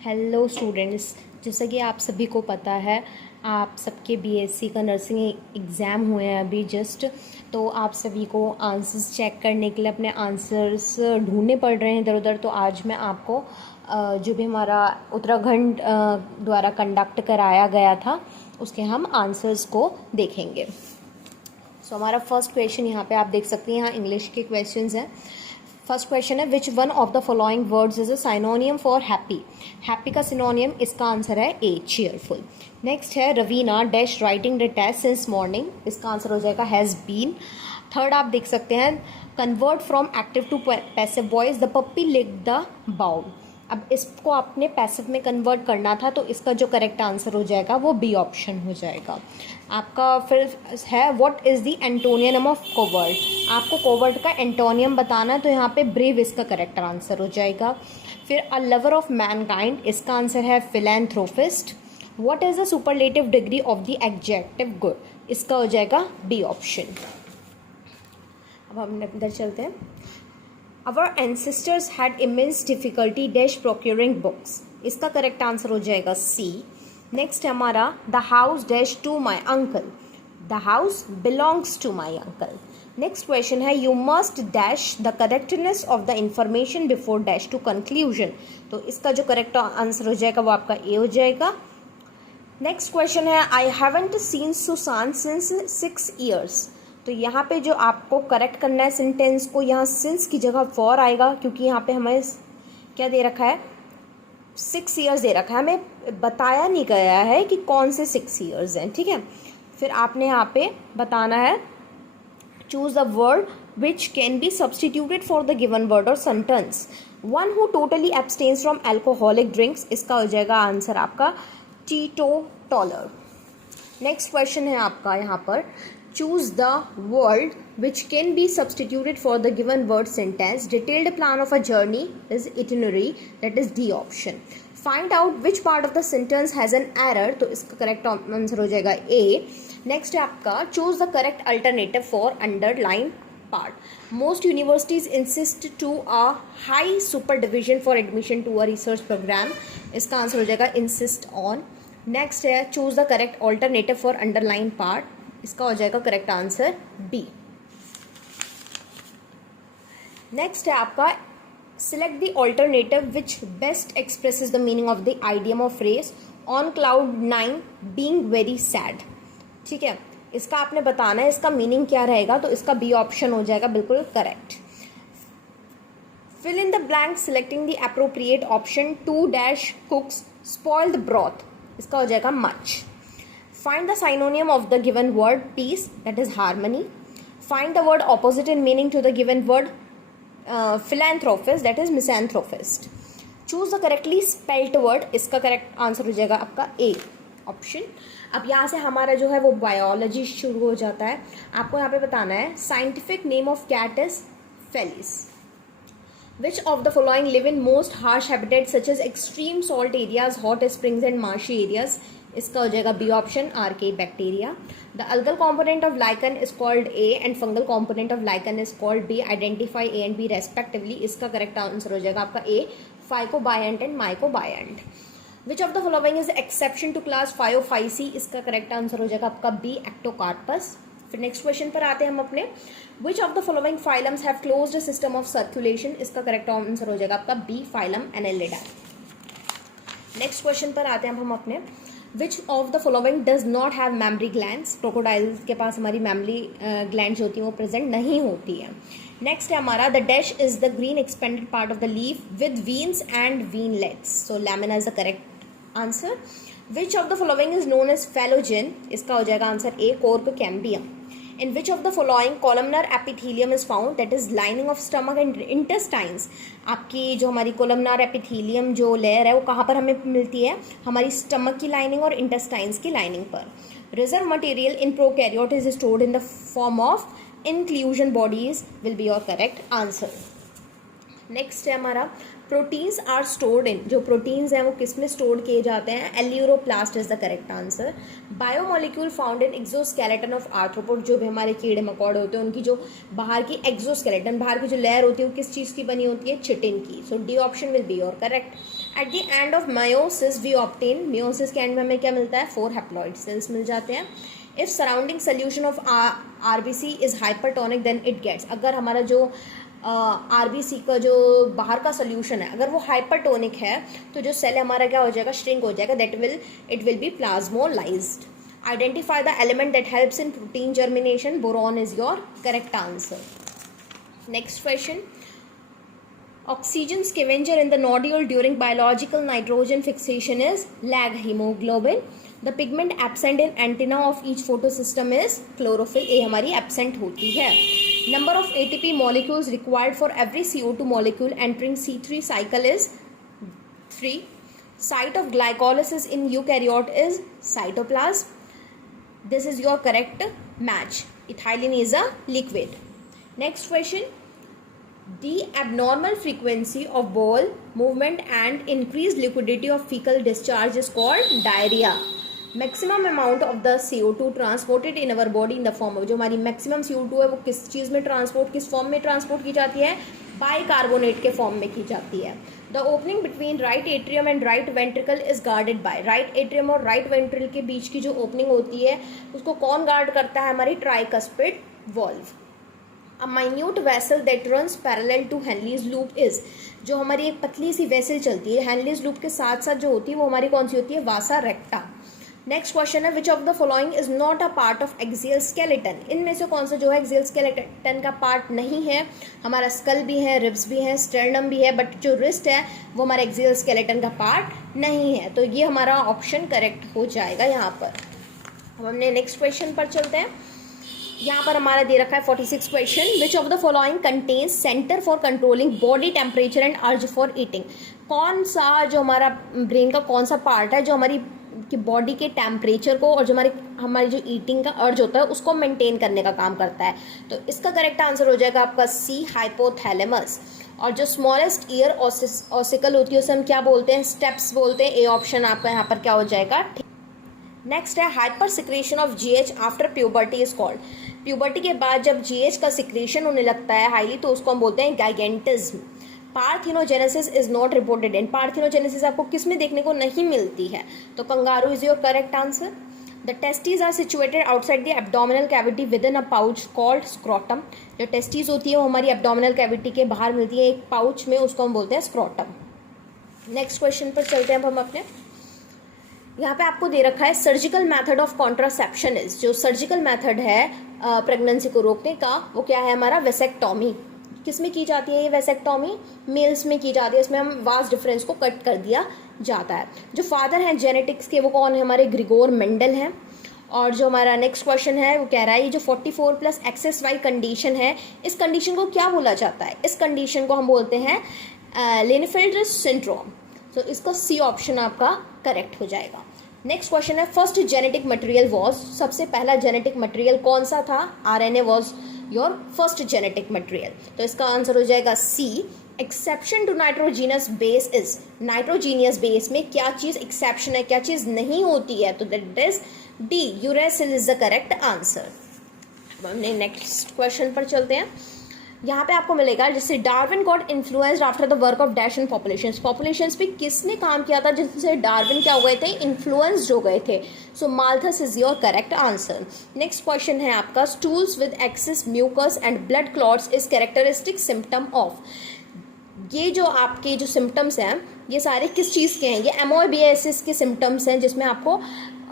Hello students, जैसा कि आप सभी को पता है, आप सबके बीएससी का नर्सिंग एग्ज़ाम हुए हैं अभी जस्ट। तो आप सभी को आंसर्स चेक करने के लिए अपने आंसर्स ढूंढने पड़ रहे हैं इधर उधर। तो आज मैं आपको जो भी हमारा उत्तराखंड द्वारा कंडक्ट कराया गया था उसके हम आंसर्स को देखेंगे। सो हमारा फर्स्ट क्वेश्चन यहाँ पे आप देख सकते हैं, यहाँ इंग्लिश के क्वेश्चंस हैं। फर्स्ट क्वेश्चन है, which one of the following words is a synonym for happy. Happy का सिनोनियम, इसका आंसर है ए, चीयरफुल। नेक्स्ट है, Raveena dash writing the test since morning. इसका आंसर हो जाएगा हैज़ बीन। थर्ड आप देख सकते हैं, convert from active to passive voice, the puppy licked the bowl. अब इसको आपने पैसिव में कन्वर्ट करना था, तो इसका जो करेक्ट आंसर हो जाएगा वो बी ऑप्शन हो जाएगा आपका। फिर है, what is the antonym of covert. आपको कोवर्ट का एंटोनियम बताना है, तो यहाँ पे ब्रेव इसका करेक्ट आंसर हो जाएगा। फिर अ लवर ऑफ मैनकाइंड, इसका आंसर है philanthropist. What is the superlative degree of the adjective good, इसका हो जाएगा बी ऑप्शन। अब हम अंदर चलते हैं। Our ancestors had immense difficulty dash procuring books, इसका करेक्ट आंसर हो जाएगा सी। नेक्स्ट है हमारा, the house dash to my uncle, the house belongs to my uncle. Next question है, you must dash the correctness of the information before dash to conclusion, तो इसका जो correct answer हो जाएगा वो आपका ए हो जाएगा। नेक्स्ट क्वेश्चन है, I haven't seen Susan since 6 years, तो यहाँ पे जो आपको करेक्ट करना है सेंटेंस को, यहाँ सिंस की जगह फॉर आएगा, क्योंकि यहाँ पे हमें क्या दे रखा है, 6 years दे रखा है, हमें बताया नहीं गया है कि कौन से 6 years हैं, ठीक है। फिर आपने यहाँ पे बताना है, choose the word which can be substituted for the given word और sentence. One who totally abstains from alcoholic drinks, इसका हो जाएगा आंसर आपका टीटोटॉलर। नेक्स्ट क्वेश्चन है आपका यहाँ पर, choose the word which can be substituted for the given word sentence. Detailed plan of a journey is itinerary, that is D option. Find out which part of the sentence has an error, तो इसका correct answer हो जाएगा A. Next है आपका, choose the correct alternative for underline part. Most universities insist to a high supervision for admission to a research program, इसका answer हो जाएगा insist on. Next है, choose the correct alternative for underline part, इसका हो जाएगा correct answer B. Next है आपका, select the alternative which best expresses the meaning of the idiom of phrase on cloud 9 being very sad, ठीक है। इसका आपने बताना है इसका मीनिंग क्या रहेगा, तो इसका बी ऑप्शन हो जाएगा बिल्कुल correct. Fill in the blank selecting the appropriate option, 2 dash cooks spoiled broth, इसका हो जाएगा much. Find the synonym of the given word peace, that is harmony. Find the word opposite in meaning to the given word philanthropist, that is misanthropist. Choose the correctly spelt word, इसका correct answer हो जाएगा आपका A option. अब यहाँ से हमारा जो है वो बायोलॉजी शुरू हो जाता है। आपको यहाँ पे बताना है, scientific name of cat is Felis. Which of the following live in most harsh habitats such as extreme salt areas, hot springs and marshy areas, इसका हो जाएगा B option, archaebacteria. The algal component of lichen is called A and fungal component of lichen is called B, identify A and B respectively, इसका correct answer हो जाएगा आपका A, phycobiont and mycobiont. Which of the following is exception to class Phaeophyceae, इसका correct answer हो जाएगा आपका B, Ectocarpus. फिर next question पर आते हैं हम अपने, which of the following phylums have closed system of circulation, इसका करेक्ट आंसर हो जाएगा आपका B, phylum Annelida. Next question पर आते हैं हम अपने, which of the following does not have mammary glands. Crocodile के पास हमारी मेमरी ग्लैंड्स होती हैं, वो प्रेजेंट नहीं होती है। नेक्स्ट है हमारा, the dash is the green expanded part of the leaf with veins and veinlets, so lamina is the correct answer. Which of the following is known as phellogen, इसका हो जाएगा answer A, cork cambium. In which of the following columnar epithelium is found, that is lining of stomach and intestines। आपकी जो हमारी columnar epithelium जो layer है वो कहाँ पर हमें मिलती है, हमारी स्टमक की लाइनिंग और इंटेस्टाइन्स की लाइनिंग पर। Reserve material in prokaryote is stored in the form of inclusion bodies, will be your correct answer। Next है हमारा प्रोटीन्स आर स्टोर्ड इन, जो प्रोटीन्स हैं वो किस में स्टोर किए जाते हैं, aleuroplast is the correct answer. Biomolecule found in exoskeleton of arthropod, जो भी हमारे कीड़े मकोड़े होते हैं उनकी जो बाहर की एक्सोस्केलेटन, बाहर की जो लेयर होती है वो किस चीज़ की बनी होती है, चिटिन की। So D option will be your correct. At the end of meiosis we obtain, meiosis के एंड में हमें क्या मिलता है, 4 हैप्लॉइड सेल्स मिल जाते हैं। If surrounding solution of RBC is hypertonic then it gets, अगर हमारा जो आरबीसी का जो बाहर का सोल्यूशन है अगर वो हाइपरटोनिक है तो जो सेल हमारा क्या हो जाएगा, श्रिंक हो जाएगा, it will be plasmolysed. Identify the element that helps in protein germination, boron is your correct answer. Next question, oxygen scavenger in the nodule during biological nitrogen fixation is lag hemoglobin. The pigment absent in antenna of each photosystem is chlorophyll. ये हमारी absent होती है। Number of ATP molecules required for every CO2 molecule entering C3 cycle is 3. Site of glycolysis in eukaryote is cytoplasm. This is your correct match. Ethylene is a liquid. Next question. The abnormal frequency of bowel movement and increased liquidity of fecal discharge is called diarrhea. Maximum amount of the CO2 transported in our body in the form of, जो हमारी maximum CO2 है वो किस चीज़ में transport, किस form में transport की जाती है, बाइकार्बोनेट के फॉर्म में की जाती है। The opening between right atrium and right ventricle is guarded by, right atrium और right ventricle के बीच की जो ओपनिंग होती है उसको कौन गार्ड करता है, हमारी tricuspid valve. A minute vessel that runs parallel to Henle's loop is, जो हमारी एक पतली सी वेसल चलती है Henle's loop के साथ साथ जो होती है वो हमारी कौन सी होती है, वासा रेक्टा। नेक्स्ट क्वेश्चन है, which of the following is not a part of axial skeleton, इनमें से कौन सा जो है एक्सियल स्केलेटन का पार्ट नहीं है, हमारा स्कल भी है, रिब्स भी है, स्टर्नम भी है, बट जो रिस्ट है वो हमारा एक्सियल स्केलेटन का पार्ट नहीं है, तो ये हमारा ऑप्शन करेक्ट हो जाएगा यहाँ पर। अब हमने नेक्स्ट क्वेश्चन पर चलते हैं। यहाँ पर हमारा दे रखा है 46 question, which of the following contains centre for controlling body temperature and urge for eating, कौन सा जो हमारा ब्रेन का कौन सा पार्ट है जो हमारी कि बॉडी के टेम्परेचर को और जो हमारी जो ईटिंग का अर्ज होता है उसको मेंटेन करने का काम करता है, तो इसका करेक्ट आंसर हो जाएगा आपका सी, हाइपोथैलेमस। और जो स्मॉलेस्ट ईयर ऑसिकल होती है उसे हम क्या बोलते हैं, स्टेप्स बोलते हैं, ए ऑप्शन आपका यहाँ पर क्या हो जाएगा। नेक्स्ट है hyper secretion of GH after puberty is called, puberty के बाद जब जीएच का सिक्रेशन होने लगता है हाईली तो उसको हम बोलते हैं gigantism. Parthenogenesis is not reported in, parthenogenesis आपको किस में देखने को नहीं मिलती है, तो kangaroo is your correct answer. The testes are situated outside the abdominal cavity within a pouch called scrotum, जो टेस्टीज होती है वो हमारी एब्डोमिनल कैविटी के बाहर मिलती है एक पाउच में, उसको हम बोलते हैं स्क्रोटम। नेक्स्ट क्वेश्चन पर चलते हैं अब हम अपने, यहाँ पे आपको दे रखा है surgical method of contraception is, जो सर्जिकल मेथड है प्रेगनेंसी को रोकने का वो क्या है हमारा, वेसेक्टोमी। किस में की जाती है ये वेसेक्टोमी, मेल्स में की जाती है, इसमें हम वास्ट डिफरेंस को कट कर दिया जाता है। जो फादर हैं जेनेटिक्स के वो कौन है, हमारे ग्रिगोर मेंडल हैं। और जो हमारा नेक्स्ट क्वेश्चन है वो कह रहा है ये जो 44+ XSY कंडीशन है इस कंडीशन को क्या बोला जाता है, इस कंडीशन को हम बोलते हैं लेनेफेल्टर सिंड्रोम, तो इसका सी ऑप्शन आपका करेक्ट हो जाएगा। नेक्स्ट क्वेश्चन है फर्स्ट जेनेटिक मटेरियल वॉज, सबसे पहला जेनेटिक मटेरियल कौन सा था, RNA was your first genetic material, तो इसका आंसर हो जाएगा C. Exception to nitrogenous base is, nitrogenous base में क्या चीज एक्सेप्शन है, क्या चीज नहीं होती है, तो that is D, uracil is the correct answer. अब हमने नेक्स्ट क्वेश्चन पर चलते हैं। यहाँ पे आपको मिलेगा जैसे Darwin got influenced after the work of dash in populations, populations पे किसने काम किया था जिससे डार्विन क्या हो गए थे, इन्फ्लुएंस्ड हो गए थे, so Malthus is your correct answer. Next question है आपका stools with excess mucus and blood clots is characteristic symptom of, ये जो आपके जो सिम्टम्स हैं ये सारे किस चीज़ के हैं, ये एमोएबियासिस के सिम्टम्स हैं जिसमें आपको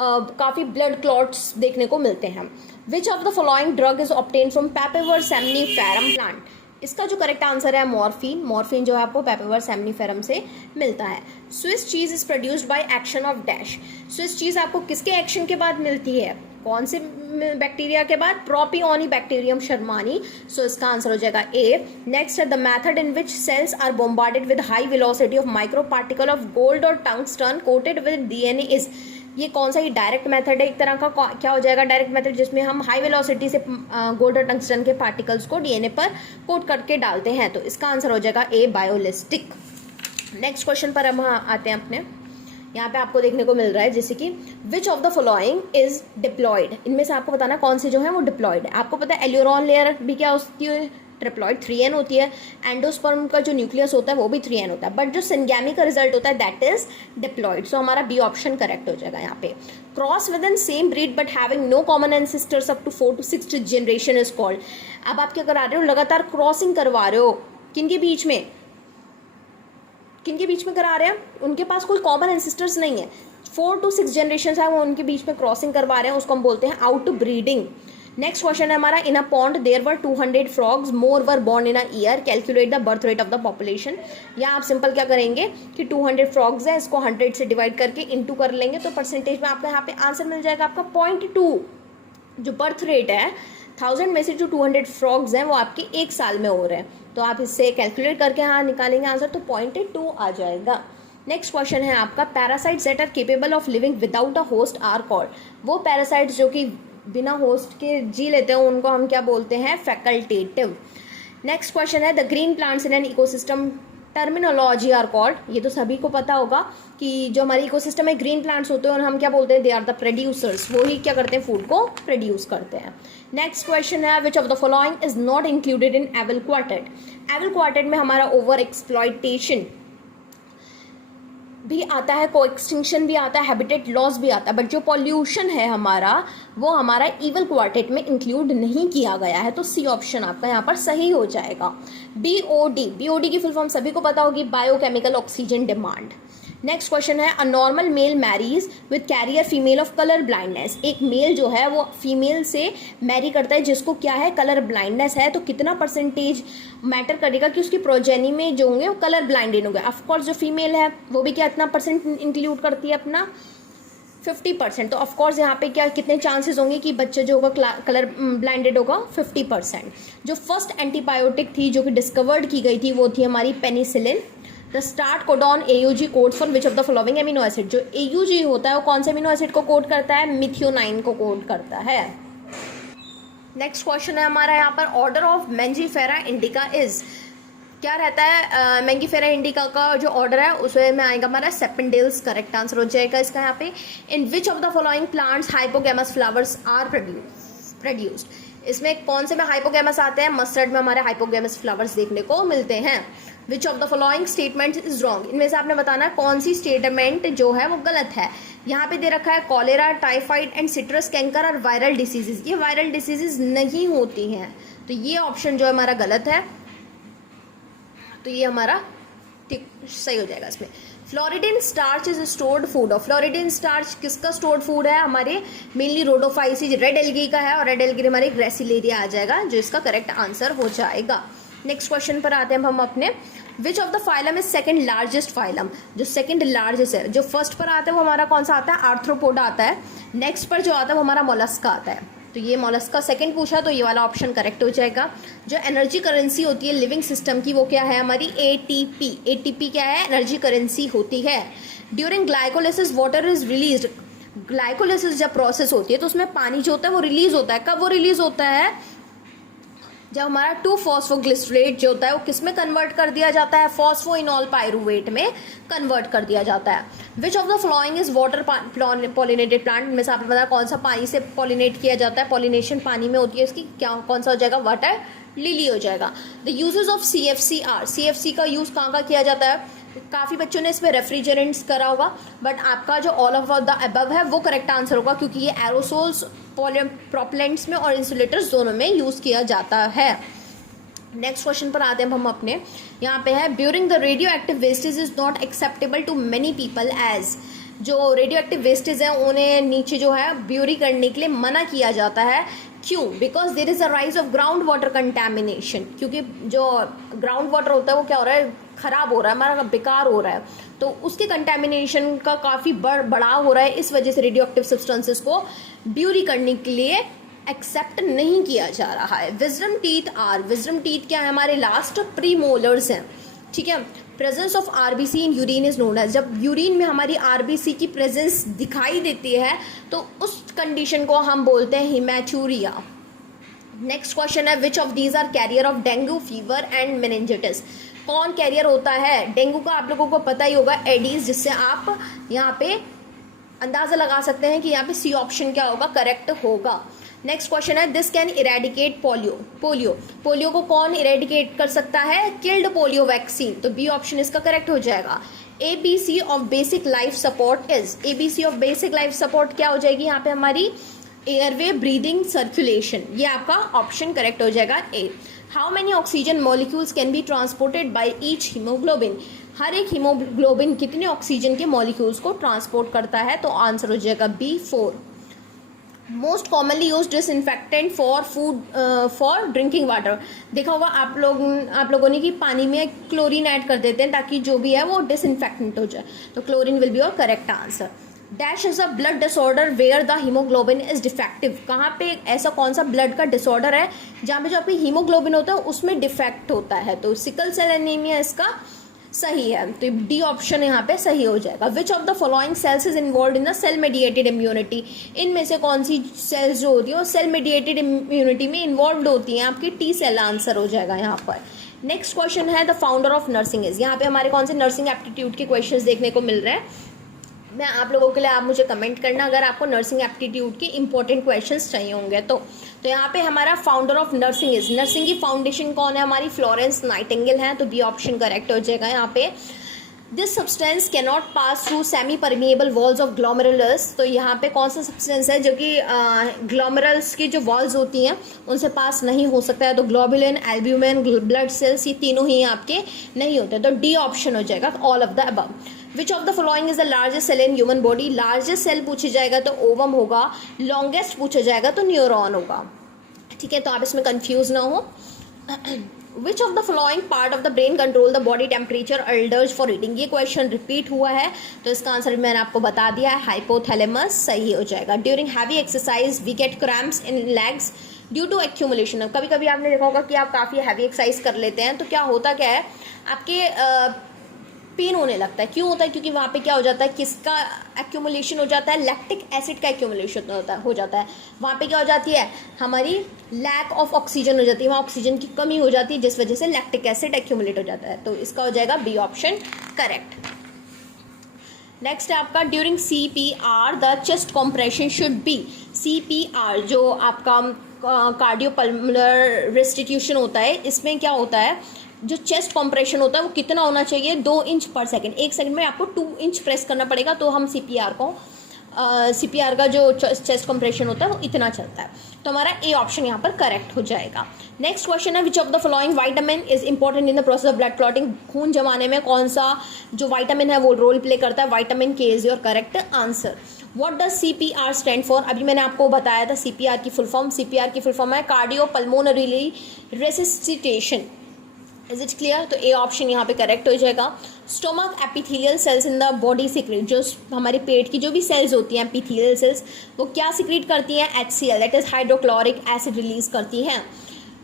काफ़ी ब्लड क्लॉट्स देखने को मिलते हैं। Which of the following drug is obtain from papaver somniferum plant, इसका जो करेक्ट आंसर है मॉर्फिन, मॉर्फिन जो है आपको पेपेवर सेमनीफेरम से मिलता है। Swiss cheese is produced by action of dash, Swiss cheese आपको किसके एक्शन के बाद मिलती है, कौन से बैक्टीरिया के बाद, प्रोपियोनी बैक्टीरियम शर्मानी, सो इसका आंसर हो जाएगा ए। नेक्स्ट है the method in which cells are bombarded with high velocity of micro particle of gold और tungsten coated with DNA is, ये कौन सा, ये डायरेक्ट मेथड है एक तरह का, क्या हो जाएगा डायरेक्ट मेथड, जिसमें हम हाई वेलोसिटी से गोल्ड और टंगस्टन के पार्टिकल्स को डीएनए पर कोट करके डालते हैं। तो इसका आंसर हो जाएगा ए, बायोलिस्टिक। नेक्स्ट क्वेश्चन पर हम आते हैं अपने, यहाँ पे आपको देखने को मिल रहा है जैसे कि which of the following is diploid, इनमें से आपको बताना कौन से जो है वो डिप्लॉयड है। आपको पता है एल्यूरॉन लेयर भी क्या होती है, ट्रिप्लॉइड 3n होती है। एंडोस्पर्म का जो न्यूक्लियस होता है वो भी 3n होता है, बट जो सिंगैमी का रिजल्ट होता है दैट इज डिप्लॉयड। सो हमारा बी ऑप्शन करेक्ट हो जाएगा यहाँ पे। Cross within same breed but having no common ancestors up to 4 to 6 generation is called. अब आप क्या करा रहे हो, लगातार क्रॉसिंग करवा रहे हो, किनके बीच में, किनके बीच में करा रहे हैं, उनके पास कोई कॉमन एंसेस्टर्स नहीं है, 4 to 6 जनरेशन है वो उनके बीच में क्रॉसिंग करवा रहे हैं, उसको हम बोलते हैं आउट ब्रीडिंग। नेक्स्ट क्वेश्चन है हमारा, in a pond there were 200 frogs, more were born in a year, calculate the birth rate of the population. या आप सिंपल क्या करेंगे कि 200 फ्रॉग्स है, इसको 100 से डिवाइड करके इनटू कर लेंगे, तो परसेंटेज में आपका यहाँ पे आंसर मिल जाएगा आपका 0.2। जो बर्थ रेट है 1000 में से जो 200 फ्रॉग्स हैं वो आपके एक साल में हो रहे हैं, तो आप इससे कैलकुलेट करके यहाँ निकालेंगे आंसर, तो 0.2 आ जाएगा। नेक्स्ट क्वेश्चन है आपका, parasites that are capable of living without a host are called. वो पैरासाइट्स जो कि बिना होस्ट के जी लेते हैं उनको हम क्या बोलते हैं, फैकल्टेटिव। नेक्स्ट क्वेश्चन है, the green plants in an ecosystem terminology are called. ये तो सभी को पता होगा कि जो हमारे इकोसिस्टम में ग्रीन प्लांट्स होते हैं और हम क्या बोलते हैं, दे आर द प्रोड्यूसर्स, वो ही क्या करते हैं, फूड को प्रोड्यूस करते हैं। नेक्स्ट क्वेश्चन है, which of the following is not included in evil quartet. Evil quartet में हमारा ओवर एक्सप्लॉयटेशन भी आता है, को एक्सटिंक्शन भी आता है, हैबिटेट लॉस भी आता है, बट जो पॉल्यूशन है हमारा वो हमारा ईवल क्वार्टेट में इंक्लूड नहीं किया गया है, तो सी ऑप्शन आपका यहाँ पर सही हो जाएगा। बीओडी, बीओडी की फुल फॉर्म सभी को पता होगी, biochemical oxygen demand. Next question है, a normal male marries with carrier female of colour blindness. एक मेल जो है वो फीमेल से मैरी करता है जिसको क्या है, कलर ब्लाइंडनेस है, तो कितना परसेंटेज मैटर करेगा कि उसकी प्रोजेनी में जो होंगे वो कलर ब्लाइंडेड होंगे। ऑफकोर्स जो फीमेल है वो भी क्या इतना परसेंट इंक्लूड करती है, अपना 50%। तो ऑफकोर्स यहाँ पे क्या कितने चांसेस होंगे कि बच्चा जो होगा कलर ब्लाइंडेड होगा, 50%। जो फर्स्ट एंटीबायोटिक थी जो कि डिस्कवर्ड की गई थी वो थी हमारी penicillin. The start codon AUG code for which of the following amino acid. जो AUG होता है वो कौन से एमिनो एसिड को कोड करता है, मिथियोनाइन को कोड करता है। नेक्स्ट क्वेश्चन है हमारा यहाँ पर, order of Mangifera indica is. क्या रहता है, मैंगीफेरा इंडिका का जो ऑर्डर है उसमें आएगा हमारा सेपेंडेल्स, करेक्ट आंसर हो जाएगा इसका यहाँ पे। In which of the following plants hypogamous flowers are produced. इसमें कौन से में हाइपोगैमस आते हैं, मस्टर्ड में हमारे हाइपोगैमस फ्लावर्स देखने को मिलते हैं। Which of the following statement is wrong. इनमें से आपने बताना है कौन सी स्टेटमेंट जो है वो गलत है। यहाँ पे दे रखा है cholera, typhoid and citrus canker और वायरल डिसीजेज। ये वायरल डिसीजेज नहीं होती हैं, तो ये ऑप्शन जो है हमारा गलत है, तो ये हमारा ठीक सही हो जाएगा इसमें। Floridean starch is stored food of. Floridean starch किसका स्टोर्ड फूड है, हमारे मेनली रोडोफाइसी रेड एल्गी का है, और रेड एल्गी हमारे ग्रेसिलेरिया आ जाएगा, जो इसका करेक्ट आंसर हो जाएगा। नेक्स्ट क्वेश्चन पर आते हैं हम अपने, which of the phylum is second largest phylum. जो सेकंड लार्जेस्ट है, जो फर्स्ट पर आता है वो हमारा कौन सा आता है, आर्थ्रोपोडा आता है। नेक्स्ट पर जो आता है वो हमारा मोलस्का आता है, तो ये मोलस्का सेकंड पूछा, तो ये वाला ऑप्शन करेक्ट हो जाएगा। जो एनर्जी करेंसी होती है लिविंग सिस्टम की वो क्या है, हमारी ATP। ATP क्या है, एनर्जी करेंसी होती है। During glycolysis water is released. Glycolysis जब प्रोसेस होती है तो उसमें पानी जो होता है वो रिलीज होता है। कब वो रिलीज होता है, जब हमारा 2-फॉस्फोग्लिसरेट जो होता है वो किस में कन्वर्ट कर दिया जाता है, फॉस्फोइनॉल पायरुवेट में कन्वर्ट कर दिया जाता है। Which of the following is water pollinated plant. में से आपने बताया कौन सा पानी से पॉलिनेट किया जाता है, पॉलिनेशन पानी में होती है, इसकी क्या कौन सा हो जाएगा, वाटर लिली हो जाएगा। The uses of CFC CFC का यूज कहाँ का किया जाता है, काफ़ी बच्चों ने इसमें रेफ्रिजरेंट्स करा होगा, बट आपका जो ऑल ऑफ द अबव है वो करेक्ट आंसर होगा, क्योंकि ये एरोसोल्स प्रोपेलेंट्स में और इंसुलेटर्स दोनों में यूज़ किया जाता है। नेक्स्ट क्वेश्चन पर आते हैं हम अपने, यहाँ पे है, during the radioactive wastage is not acceptable to many people as. जो रेडियो एक्टिव वेस्टेज है उन्हें नीचे जो है ब्यूरी करने के लिए मना किया जाता है, क्यों, because there is a rise of ground water contamination. क्योंकि जो ग्राउंड वाटर होता है वो क्या हो रहा है, खराब हो रहा है, हमारा बेकार हो रहा है, तो उसके कंटेमिनेशन का काफ़ी बढ़ाव हो रहा है, इस वजह से रेडियो एक्टिव सब्सटेंसेस को ब्यूरी करने के लिए एक्सेप्ट नहीं किया जा रहा है। विजडम टीथ क्या है, हमारे लास्ट प्री मोलर्स हैं, ठीक है। Presence of RBC in urine is known as, जब यूरिन में हमारी आरबीसी की प्रेजेंस दिखाई देती है तो उस कंडीशन को हम बोलते हैं हिमैचूरिया। नेक्स्ट क्वेश्चन है which of these are carrier of dengue fever and meningitis, कौन कैरियर होता है डेंगू का? आप लोगों को पता ही होगा एडीज, जिससे आप यहाँ पे अंदाजा लगा सकते हैं कि यहाँ पे सी ऑप्शन क्या होगा, करेक्ट होगा। नेक्स्ट क्वेश्चन है दिस कैन इरेडिकेट पोलियो को कौन इरेडिकेट कर सकता है? किल्ड पोलियो वैक्सीन, तो बी ऑप्शन इसका करेक्ट हो जाएगा। ABC of basic life support is, ABC of basic life support क्या हो जाएगी यहाँ पे हमारी? एयरवे ब्रीदिंग सर्कुलेशन, ये आपका ऑप्शन करेक्ट हो जाएगा A. How many oxygen molecules can be transported by each haemoglobin, हर एक हीमोग्लोबिन कितने ऑक्सीजन के मॉलिक्यूल्स को ट्रांसपोर्ट करता है? तो आंसर हो जाएगा B 4। Most commonly use disinfectant for food for drinking water, देखा होगा आप लोगों ने कि पानी में क्लोरीन ऐड कर देते हैं ताकि जो भी है वो डिसइंफेक्टेंट हो जाए, तो chlorine will be your correct answer. Dash is a blood disorder where the haemoglobin is defective, कहाँ पे ऐसा कौन सा ब्लड का डिसऑर्डर है जहाँ पे जो आपकी हीमोग्लोबिन होता है उसमें डिफेक्ट होता है? तो सिकल सेल एनीमिया इसका सही है, तो डी ऑप्शन यहाँ पे सही हो जाएगा। Which of the following cells is involve in the cell mediated immunity, इनमें से कौन सी सेल्स जो होती है वो सेल मेडिएटेड इम्यूनिटी में इन्वॉल्व होती हैं? आपकी टी सेल आंसर हो जाएगा यहाँ पर। नेक्स्ट क्वेश्चन है the founder of nursing is, यहाँ पे हमारे कौन से नर्सिंग एप्टीट्यूड के क्वेश्चंस देखने को मिल रहे हैं? मैं आप लोगों के लिए, आप मुझे कमेंट करना अगर आपको नर्सिंग एप्टीट्यूड के इंपॉर्टेंट क्वेश्चंस चाहिए होंगे तो यहाँ पे हमारा founder of nursing is, nursing की फाउंडेशन कौन है हमारी? फ्लोरेंस नाइटिंगेल है, तो बी ऑप्शन करेक्ट हो जाएगा यहाँ पे। This substance can not pass through semi permeable walls of glomerulus, तो यहाँ पे कौन सा सब्सटेंस है जो कि ग्लोमेरुलस की जो वॉल्स होती हैं उनसे पास नहीं हो सकता है? तो ग्लोबुलिन, एल्ब्यूमिन, ब्लड सेल्स, ये तीनों ही आपके नहीं होते, तो डी ऑप्शन हो जाएगा all of the above. Which of the following is the largest cell in human body, largest cell पूछा जाएगा तो ओवम होगा, लॉन्गेस्ट पूछा जाएगा तो न्यूरॉन होगा, ठीक है, तो आप इसमें कंफ्यूज ना हो। Which of the following part of the brain control the body temperature urges for eating, ये क्वेश्चन रिपीट हुआ है तो इसका आंसर मैंने आपको बता दिया है, हाइपोथैलेमस सही हो जाएगा। During heavy exercise we get cramps in legs due to accumulation, कभी कभी आपने देखा होगा कि आप काफ़ी हैवी एक्सरसाइज कर लेते हैं तो क्या होता क्या है, आपके पेन होने लगता है, क्यों होता है? क्योंकि वहाँ पे क्या हो जाता है, किसका एक्यूमुलेशन हो जाता है? लैक्टिक एसिड का एक्यूमुलेशन हो जाता है। वहाँ पे क्या हो जाती है, हमारी लैक ऑफ ऑक्सीजन हो जाती है, वहाँ ऑक्सीजन की कमी हो जाती है जिस वजह से लैक्टिक एसिड एक्यूमुलेट हो जाता है, तो इसका हो जाएगा बी ऑप्शन करेक्ट। नेक्स्ट है आपका during CPR the chest compression should be, CPR जो आपका कार्डियोपल्मोनर रेस्टिट्यूशन होता है, इसमें क्या होता है, जो चेस्ट कॉम्प्रेशन होता है वो कितना होना चाहिए? 2 इंच पर सेकंड, एक सेकंड में आपको 2 इंच प्रेस करना पड़ेगा, तो हम CPR का जो चेस्ट कॉम्प्रेशन होता है वो इतना चलता है, तो हमारा ए ऑप्शन यहाँ पर करेक्ट हो जाएगा। नेक्स्ट क्वेश्चन है which of the following vitamin is important in the process of blood clotting, खून जमाने में कौन सा जो वाइटामिन है वो रोल प्ले करता है? Vitamin K is your correct answer. What does CPR stand for, अभी मैंने आपको बताया था CPR की फुल फॉर्म, CPR की फुल फॉर्म है cardio pulmonary resuscitation, is it clear? तो ए ऑप्शन यहाँ पे करेक्ट हो जाएगा। Stomach epithelial cells in the body secrete, जो हमारे पेट की जो भी सेल्स होती हैं एपिथेलियल सेल्स वो क्या सिक्रेट करती हैं? HCl that is hydrochloric acid release करती हैं।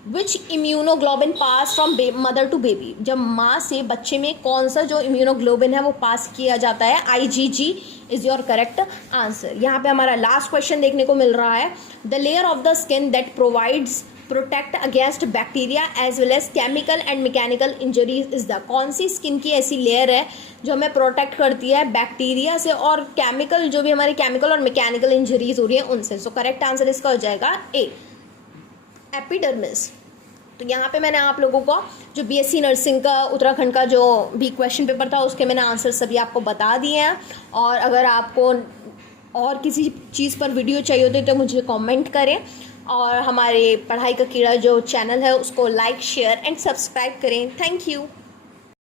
Which immunoglobin pass from mother to baby, जब माँ से बच्चे में कौन सा जो इम्यूनोग्लोबिन है वो पास किया जाता है? IgG is your correct answer. यहाँ पे हमारा लास्ट क्वेश्चन देखने को मिल रहा है, the layer of the skin that provides protect against bacteria as well as chemical and mechanical injuries is the, कौन सी स्किन की ऐसी लेयर है जो हमें प्रोटेक्ट करती है बैक्टीरिया से और केमिकल, जो भी हमारी केमिकल और मैकेनिकल इंजरीज हो रही है उनसे? सो करेक्ट आंसर इसका हो जाएगा ए, एपिडर्मिस। तो यहाँ पे मैंने आप लोगों को जो BSc नर्सिंग का उत्तराखंड का जो भी क्वेश्चन पेपर था उसके मैंने आंसर सभी आपको बता दिए हैं, और अगर आपको और किसी चीज़ पर वीडियो चाहिए होती तो मुझे कमेंट करें, और हमारे पढ़ाई का कीड़ा जो चैनल है उसको लाइक, शेयर एंड सब्सक्राइब करें। Thank you.